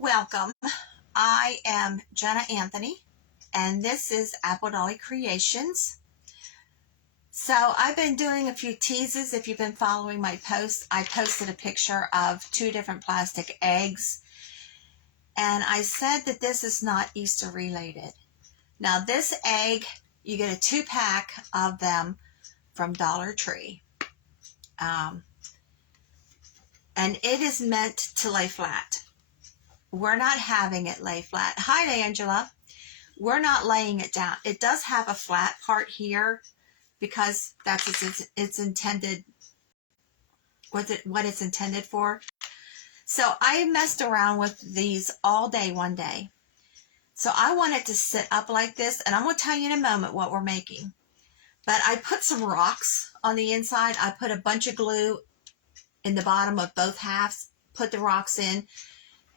Welcome. I am Jenna Anthony, and this is Apple Dolly Creations. So I've been doing a few teases. If you've been following my posts, I posted a picture of 2 different plastic eggs, and I said that this is not Easter related. Now this egg, you get a 2-pack of them from Dollar Tree. And it is meant to lay flat. We're not having it lay flat. Hi, Angela. We're not laying it down. It does have a flat part here because that's its intended, what it's intended for. So I messed around with these all day one day. So I want it to sit up like this, and I'm going to tell you in a moment what we're making. But I put some rocks on the inside. I put a bunch of glue in the bottom of both halves, put the rocks in,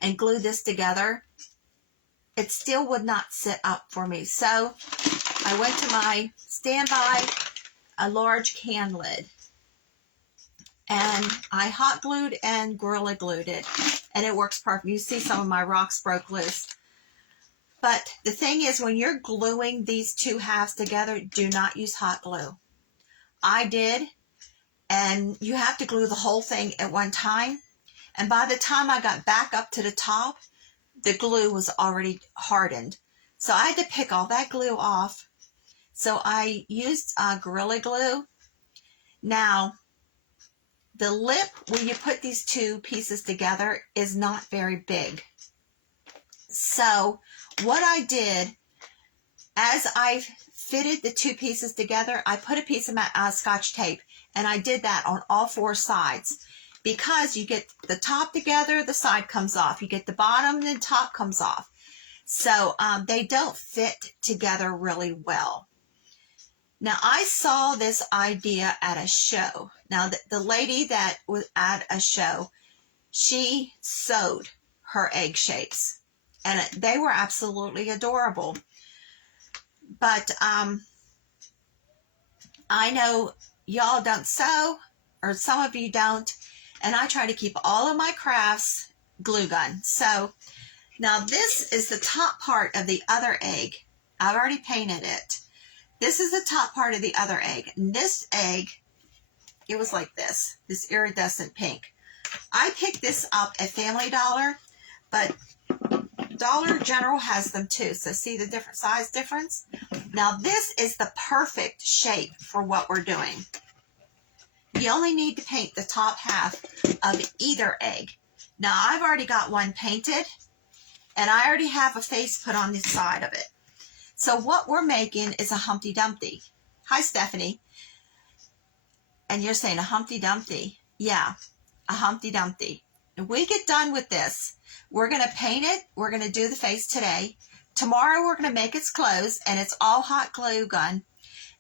and glue this together. It still would not sit up for me. So I went to my standby, a large can lid, and I hot glued and Gorilla glued it, and it works perfect. You see some of my rocks broke loose. But the thing is, when you're gluing these 2 halves together, do not use hot glue. I did, and you have to glue the whole thing at one time. And by the time I got back up to the top, the glue was already hardened. So I had to pick all that glue off. So I used Gorilla Glue. Now, the lip where you put these 2 pieces together is not very big. So what I did, as I fitted the 2 pieces together, I put a piece of Scotch tape, and I did that on all 4 sides. Because you get the top together, the side comes off. You get the bottom, the top comes off. So they don't fit together really well. Now, I saw this idea at a show. Now, the lady that was at a show, she sewed her egg shapes, and they were absolutely adorable. But I know y'all don't sew, or some of you don't, and I try to keep all of my crafts glue gun. So now this is the top part of the other egg. I've already painted it. This is the top part of the other egg. And this egg, it was like this iridescent pink. I picked this up at Family Dollar, but Dollar General has them too. So see the different size difference? Now this is the perfect shape for what we're doing. You only need to paint the top half of either egg. Now, I've already got one painted, and I already have a face put on the side of it. So what we're making is a Humpty Dumpty. Hi, Stephanie. And you're saying a Humpty Dumpty. Yeah, a Humpty Dumpty. When we get done with this, we're going to paint it. We're going to do the face today. Tomorrow, we're going to make its clothes, and it's all hot glue gun.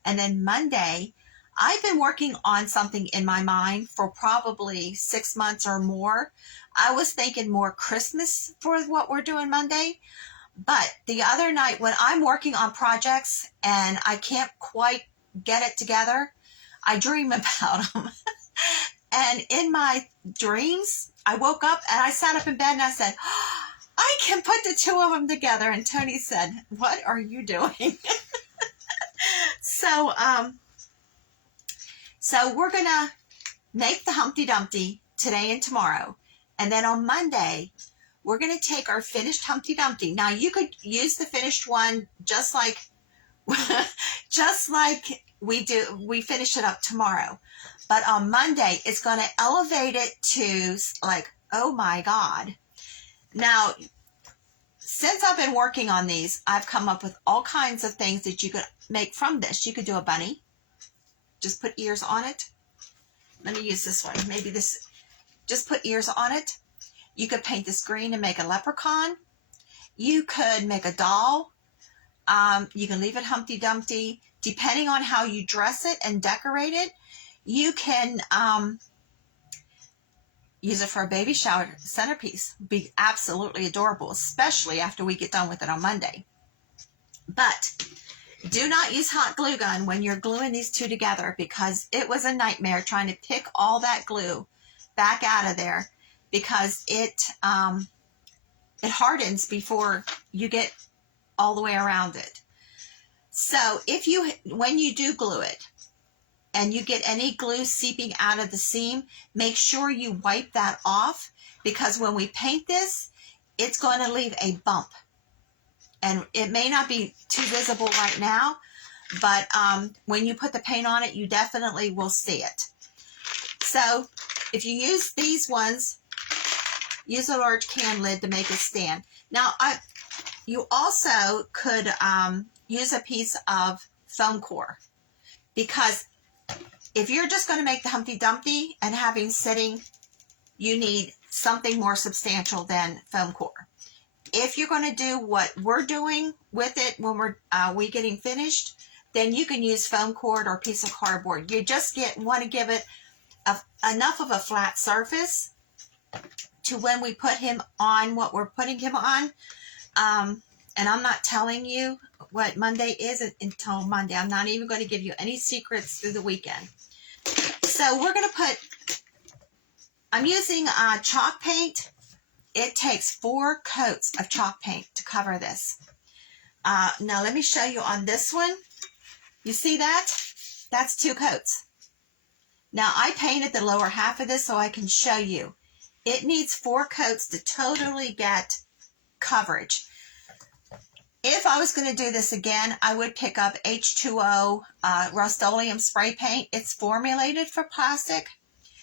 And then Monday, I've been working on something in my mind for probably 6 months or more. I was thinking more Christmas for what we're doing Monday. But the other night when I'm working on projects and I can't quite get it together, I dream about them. And in my dreams, I woke up and I sat up in bed and I said, I can put the 2 of them together. And Tony said, what are you doing? So we're going to make the Humpty Dumpty today and tomorrow. And then on Monday, we're going to take our finished Humpty Dumpty. Now, you could use the finished one just like we finish it up tomorrow. But on Monday, it's going to elevate it to like, oh my God. Now, since I've been working on these, I've come up with all kinds of things that you could make from this. You could do a bunny. Just put ears on it. Let me use this one. Maybe this, just put ears on it. You could paint this green and make a leprechaun. You could make a doll. You can leave it Humpty Dumpty. Depending on how you dress it and decorate it, you can use it for a baby shower centerpiece. Be absolutely adorable, especially after we get done with it on Monday. But do not use hot glue gun when you're gluing these 2 together, because it was a nightmare trying to pick all that glue back out of there, because it it hardens before you get all the way around it. So when you do glue it and you get any glue seeping out of the seam, make sure you wipe that off, because when we paint this, it's going to leave a bump. And it may not be too visible right now, but when you put the paint on it, you definitely will see it. So if you use these ones, use a large can lid to make it stand. Now, you also could use a piece of foam core, because if you're just going to make the Humpty Dumpty and having sitting, you need something more substantial than foam core. If you're going to do what we're doing with it when we getting finished, then you can use foam core or a piece of cardboard. You just want to give it enough of a flat surface to when we put him on what we're putting him on. And I'm not telling you what Monday is until Monday. I'm not even going to give you any secrets through the weekend. So we're going to I'm using chalk paint. It takes 4 coats of chalk paint to cover this. Now let me show you on this one. You see that? That's 2 coats. Now I painted the lower half of this so I can show you. It needs 4 coats to totally get coverage. If I was going to do this again, I would pick up H2O Rust-Oleum spray paint. It's formulated for plastic.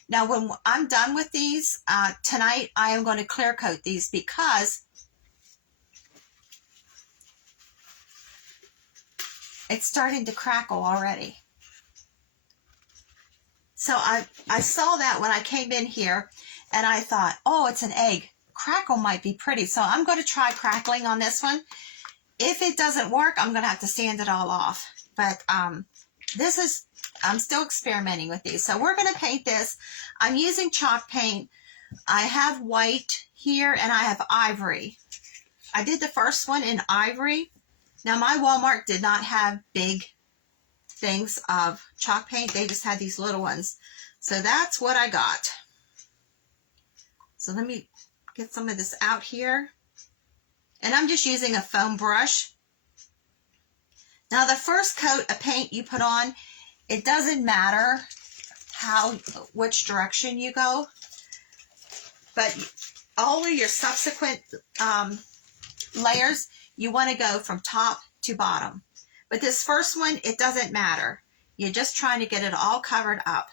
Now, when I'm done with these, tonight I am going to clear coat these, because it's starting to crackle already. So I saw that when I came in here, and I thought, oh, it's an egg. Crackle might be pretty. So I'm going to try crackling on this one. If it doesn't work, I'm going to have to sand it all off. But I'm still experimenting with these. So we're going to paint this. I'm using chalk paint. I have white here and I have ivory. I did the first one in ivory. Now my Walmart did not have big things of chalk paint. They just had these little ones. So that's what I got. So let me get some of this out here. And I'm just using a foam brush. Now the first coat of paint you put on, it doesn't matter which direction you go, but all of your subsequent layers, you want to go from top to bottom. But this first one, it doesn't matter. You're just trying to get it all covered up.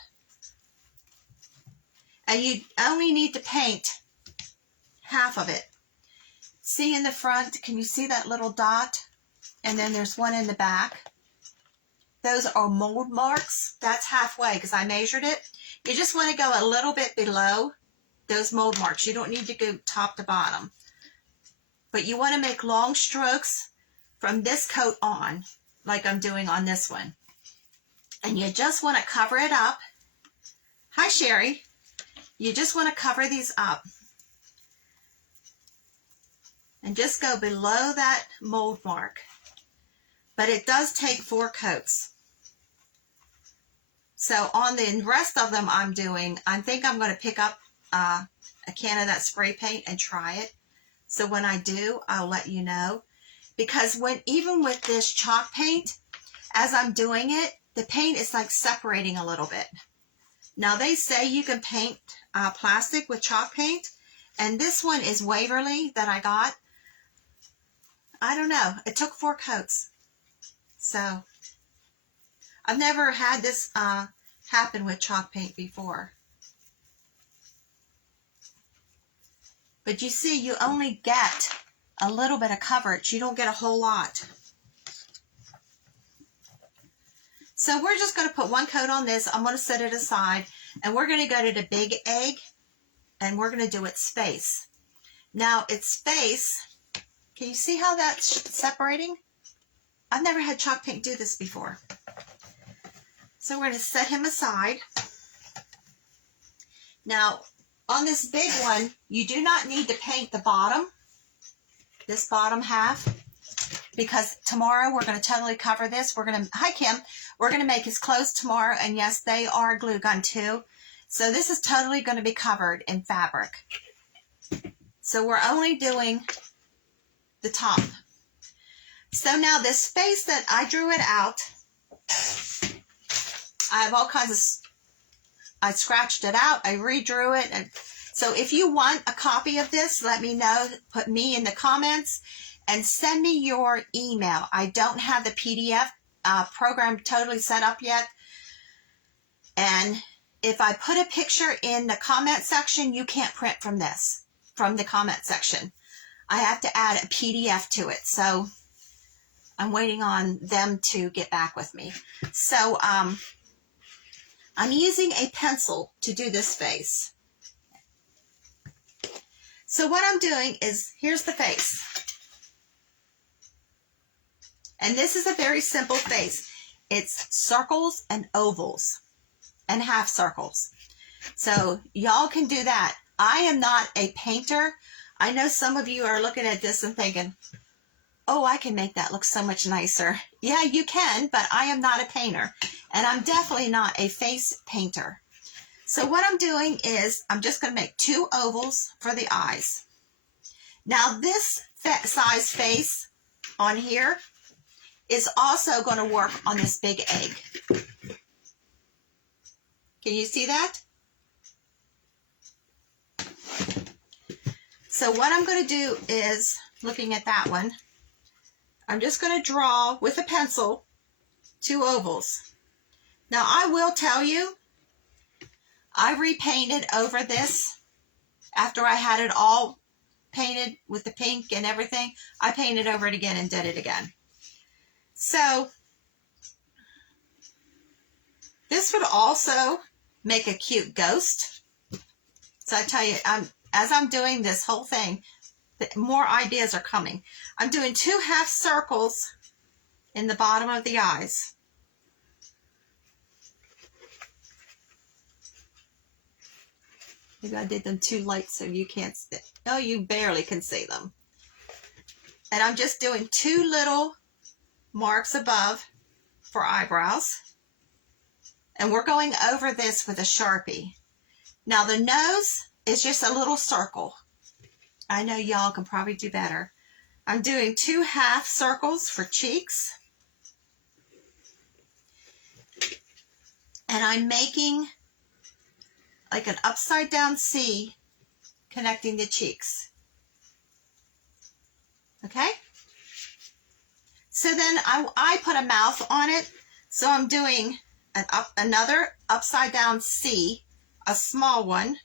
And you only need to paint half of it. See in the front, can you see that little dot? And then there's one in the back. Those are mold marks. That's halfway because I measured it. You just want to go a little bit below those mold marks. You don't need to go top to bottom. But you want to make long strokes from this coat on, like I'm doing on this one. And you just want to cover it up. Hi, Sherry. You just want to cover these up. And just go below that mold mark. But it does take 4 coats. So on the rest of them I think I'm going to pick up a can of that spray paint and try it. So when I do, I'll let you know. Because even with this chalk paint, as I'm doing it, the paint is like separating a little bit. Now they say you can paint plastic with chalk paint. And this one is Waverly that I got. I don't know. It took 4 coats. So I've never had this happen with chalk paint before. But you see, you only get a little bit of coverage. You don't get a whole lot. So we're just going to put 1 coat on this. I'm going to set it aside. And we're going to go to the big egg. And we're going to do its face. Now, its face, can you see how that's separating? I've never had chalk paint do this before. So we're going to set him aside. Now, on this big one, you do not need to paint the bottom, this bottom half, because tomorrow we're going to totally cover this. Hi Kim, we're going to make his clothes tomorrow, and yes, they are glue gun too. So this is totally going to be covered in fabric. So we're only doing the top. So now this face that I drew it out, I have all kinds of, I scratched it out, I redrew it. And so if you want a copy of this, let me know, put me in the comments and send me your email. I don't have the PDF program totally set up yet. And if I put a picture in the comment section, you can't print from this, from the comment section. I have to add a PDF to it. So I'm waiting on them to get back with me. So I'm using a pencil to do this face. So what I'm doing is, here's the face. And this is a very simple face. It's circles and ovals and half circles. So y'all can do that. I am not a painter. I know some of you are looking at this and thinking, oh, I can make that look so much nicer. Yeah, you can, but I am not a painter. And I'm definitely not a face painter. So what I'm doing is I'm just going to make 2 ovals for the eyes. Now this size face on here is also going to work on this big egg. Can you see that? So what I'm going to do is, looking at that one, I'm just going to draw with a pencil 2 ovals. Now I will tell you, I repainted over this after I had it all painted with the pink and everything. I painted over it again and did it again. So this would also make a cute ghost. So I tell you, as I'm doing this whole thing, more ideas are coming. I'm doing 2 half circles in the bottom of the eyes. Maybe I did them too light so you can't see. Oh, you barely can see them. And I'm just doing 2 little marks above for eyebrows. And we're going over this with a Sharpie. Now the nose is just a little circle. I know y'all can probably do better. I'm doing 2 half circles for cheeks. And I'm making like an upside down C connecting the cheeks. Okay? So then I put a mouth on it. So I'm doing another upside down C, a small one.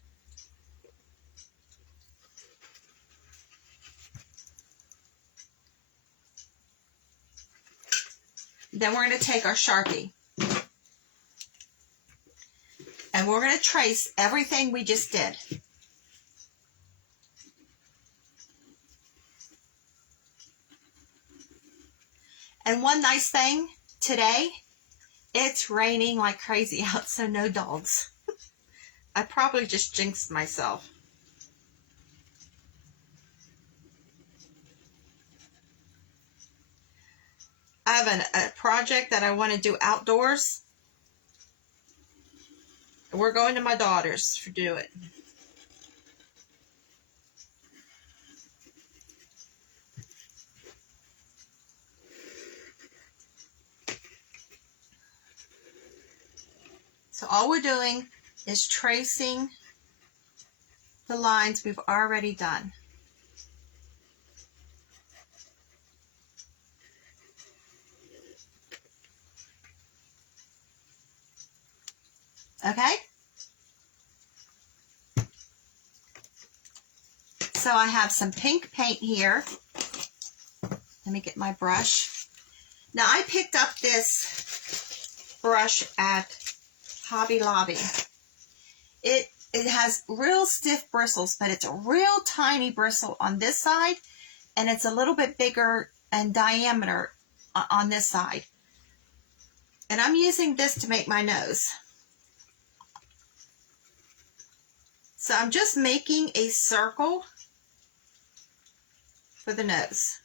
Then we're going to take our Sharpie. And we're going to trace everything we just did. And one nice thing today, it's raining like crazy out, so no dogs. I probably just jinxed myself. I have a project that I want to do outdoors. We're going to my daughter's to do it. So all we're doing is tracing the lines we've already done. Okay? So I have some pink paint here. Let me get my brush. Now I picked up this brush at Hobby Lobby. It has real stiff bristles, but it's a real tiny bristle on this side, and it's a little bit bigger in diameter on this side. And I'm using this to make my nose. So I'm just making a circle for the nose.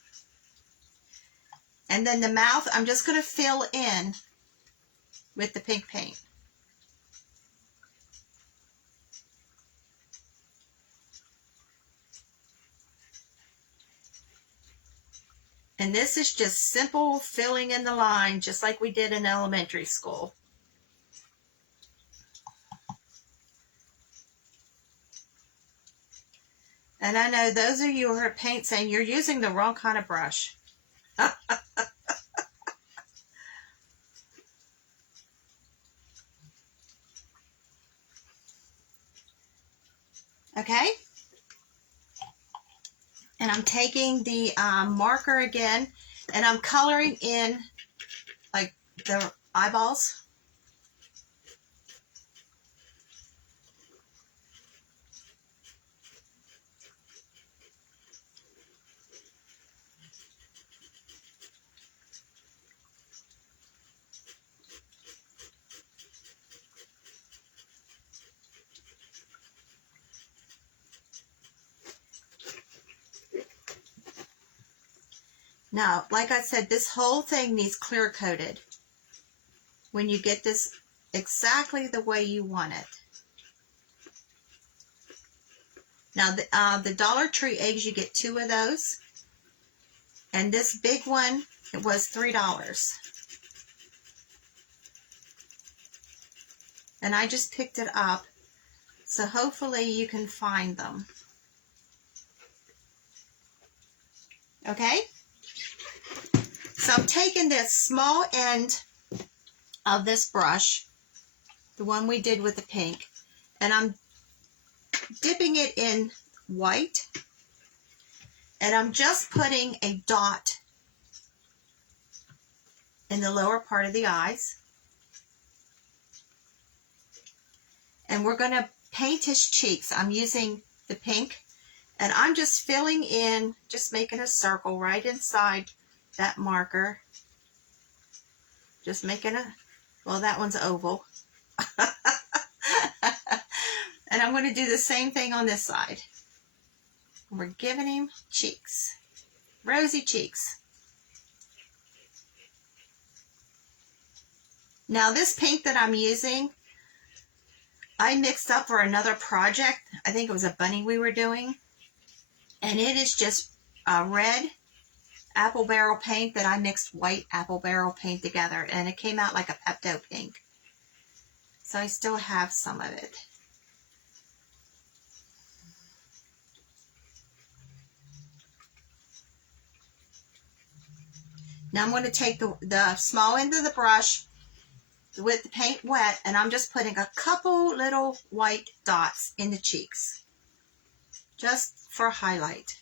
And then the mouth, I'm just going to fill in with the pink paint. And this is just simple filling in the line, just like we did in elementary school. And I know those of you who are paint saying you're using the wrong kind of brush. Okay? And I'm taking the marker again, and I'm coloring in like the eyeballs. Now, like I said, this whole thing needs clear coated when you get this exactly the way you want it. Now, the Dollar Tree eggs, you get 2 of those. And this big one, it was $3. And I just picked it up. So hopefully you can find them. Okay? So I'm taking this small end of this brush, the one we did with the pink, and I'm dipping it in white, and I'm just putting a dot in the lower part of the eyes. And we're going to paint his cheeks. I'm using the pink, and I'm just filling in, just making a circle right inside that marker. Just making a, well, that one's oval. And I'm going to do the same thing on this side. We're giving him cheeks, rosy cheeks. Now this pink that I'm using, I mixed up for another project. I think it was a bunny we were doing. And it is just red apple barrel paint that I mixed white apple barrel paint together. And it came out like a Pepto pink. So I still have some of it. Now I'm going to take the small end of the brush with the paint wet, and I'm just putting a couple little white dots in the cheeks, just for highlight.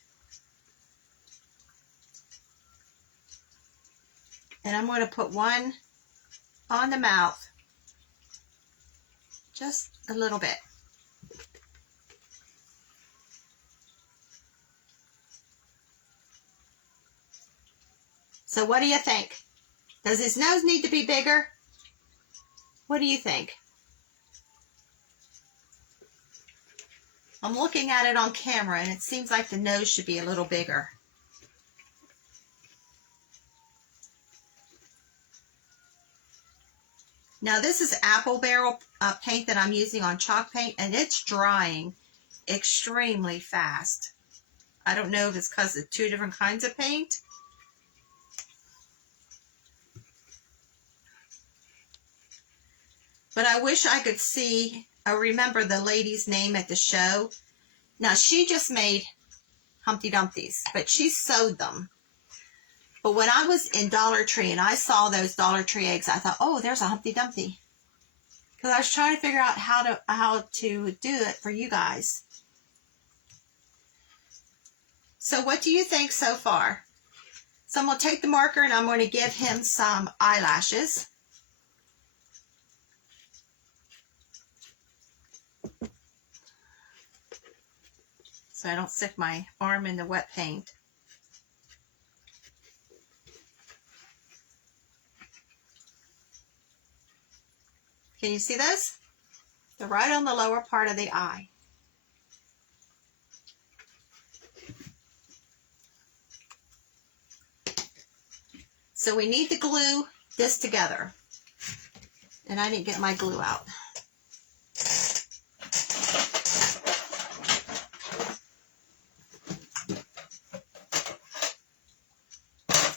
And I'm going to put one on the mouth, just a little bit. So what do you think? Does his nose need to be bigger? What do you think? I'm looking at it on camera, and it seems like the nose should be a little bigger. Now this is apple barrel paint that I'm using on chalk paint, and it's drying extremely fast. I don't know if it's because of 2 different kinds of paint. But I wish I could see, I remember the lady's name at the show. Now she just made Humpty Dumpties, but she sewed them. But when I was in Dollar Tree and I saw those Dollar Tree eggs, I thought, oh, there's a Humpty Dumpty. Because I was trying to figure out how to do it for you guys. So what do you think so far? So I'm going to take the marker and I'm going to give him some eyelashes. So I don't stick my arm in the wet paint. Can you see those? They're right on the lower part of the eye. So we need to glue this together. And I didn't get my glue out.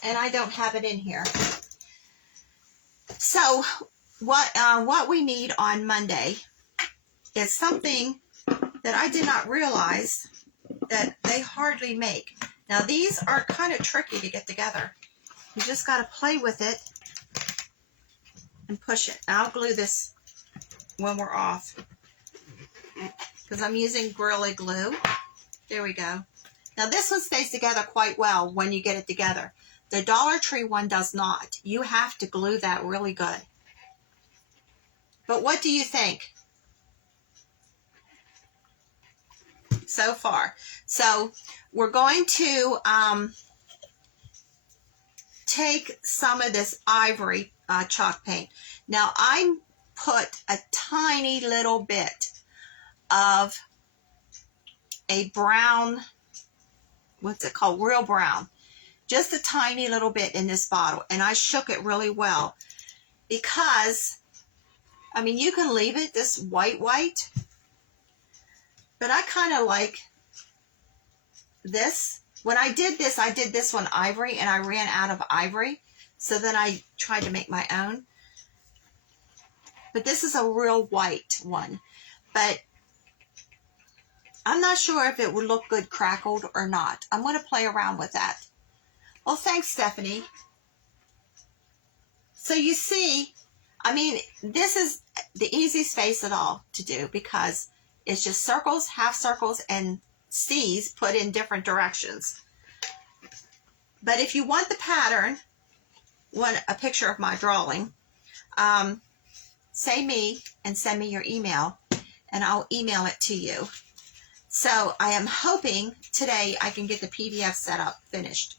and I don't have it in here. So what we need on Monday is something that I did not realize that they hardly make. Now these are kind of tricky to get together. You just got to play with it and push it. I'll glue this when we're off because I'm using Gorilla Glue. There we go. Now this one stays together quite well when you get it together. The Dollar Tree one does not. You have to glue that really good. But what do you think so far? So we're going to take some of this ivory chalk paint. Now I put a tiny little bit of a brown, what's it called, real brown, just a tiny little bit in this bottle, and I shook it really well because, I mean, you can leave it this white, but I kind of like this. When I did this one ivory, and I ran out of ivory, so then I tried to make my own. But this is a real white one, but I'm not sure if it would look good crackled or not. I'm going to play around with that. Well, thanks, Stephanie. So you see, I mean, this is the easiest face at all to do because it's just circles, half circles, and C's put in different directions. But if you want the pattern, want a picture of my drawing, say me and send me your email, and I'll email it to you. So I am hoping today I can get the PDF set up, finished.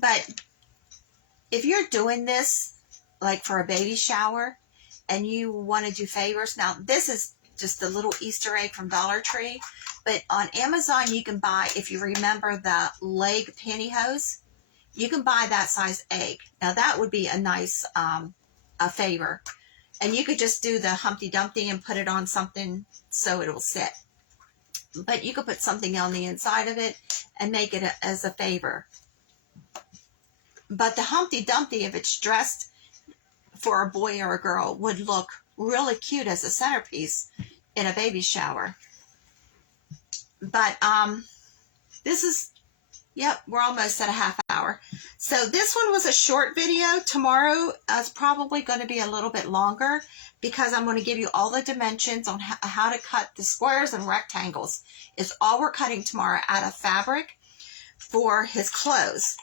But if you're doing this like for a baby shower and you want to do favors, now this is just a little Easter egg from Dollar Tree, but on Amazon you can buy, if you remember the leg pantyhose, you can buy that size egg. Now that would be a nice a favor, and you could just do the Humpty Dumpty and put it on something so it will sit. But you could put something on the inside of it and make it as a favor. But the Humpty Dumpty, if it's dressed for a boy or a girl, would look really cute as a centerpiece in a baby shower. But this is, yep, we're almost at a half hour. So this one was a short video. Tomorrow is probably going to be a little bit longer because I'm going to give you all the dimensions on how to cut the squares and rectangles. It's all we're cutting tomorrow out of fabric for his clothes.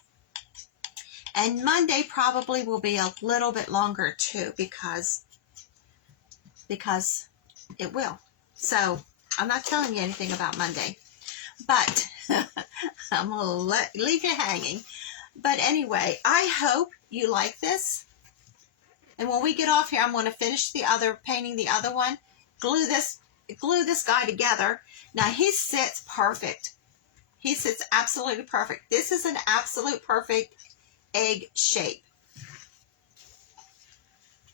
And Monday probably will be a little bit longer too because it will. So I'm not telling you anything about Monday, but I'm going to leave you hanging. But anyway, I hope you like this. And when we get off here, I'm going to finish painting the other one, glue this guy together. Now he sits perfect. He sits absolutely perfect. This is an absolute perfect egg shape.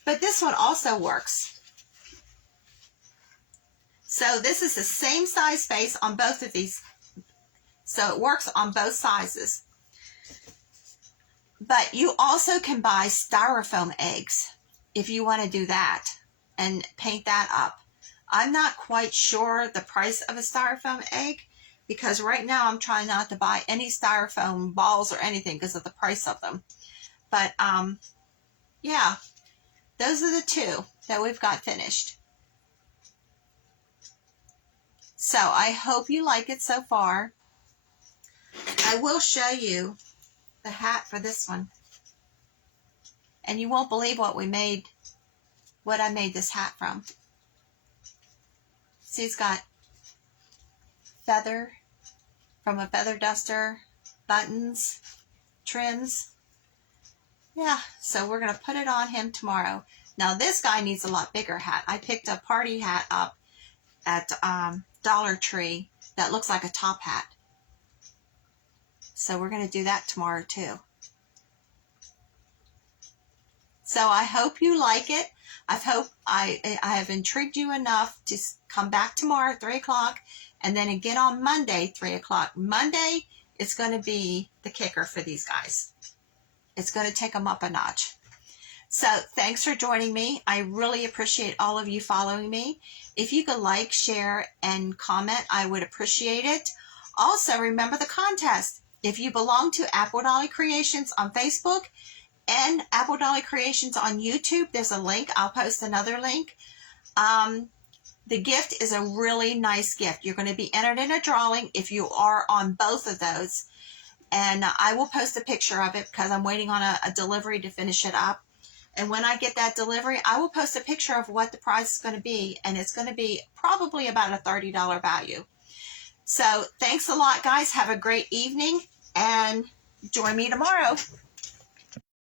But this one also works. So this is the same size face on both of these. So it works on both sizes. But you also can buy styrofoam eggs if you want to do that and paint that up. I'm not quite sure the price of a styrofoam egg because right now I'm trying not to buy any styrofoam balls or anything because of the price of them. But yeah, those are the two that we've got finished. So I hope you like it so far. I will show you the hat for this one. And you won't believe what I made this hat from. See, it's got feather from a feather duster, buttons, trims. Yeah, so we're going to put it on him tomorrow. Now this guy needs a lot bigger hat. I picked a party hat up at Dollar Tree that looks like a top hat. So we're going to do that tomorrow too. So I hope you like it. I hope I have intrigued you enough to come back tomorrow at 3 o'clock and then again on Monday, 3 o'clock. Monday is going to be the kicker for these guys. It's going to take them up a notch. So thanks for joining me. I really appreciate all of you following me. If you could like, share, and comment, I would appreciate it. Also, remember the contest. If you belong to Apple Dolly Creations on Facebook and Apple Dolly Creations on YouTube, there's a link. I'll post another link. The gift is a really nice gift. You're going to be entered in a drawing if you are on both of those. And I will post a picture of it because I'm waiting on a delivery to finish it up. And when I get that delivery, I will post a picture of what the price is going to be. And it's going to be probably about a $30 value. So thanks a lot, guys. Have a great evening and join me tomorrow.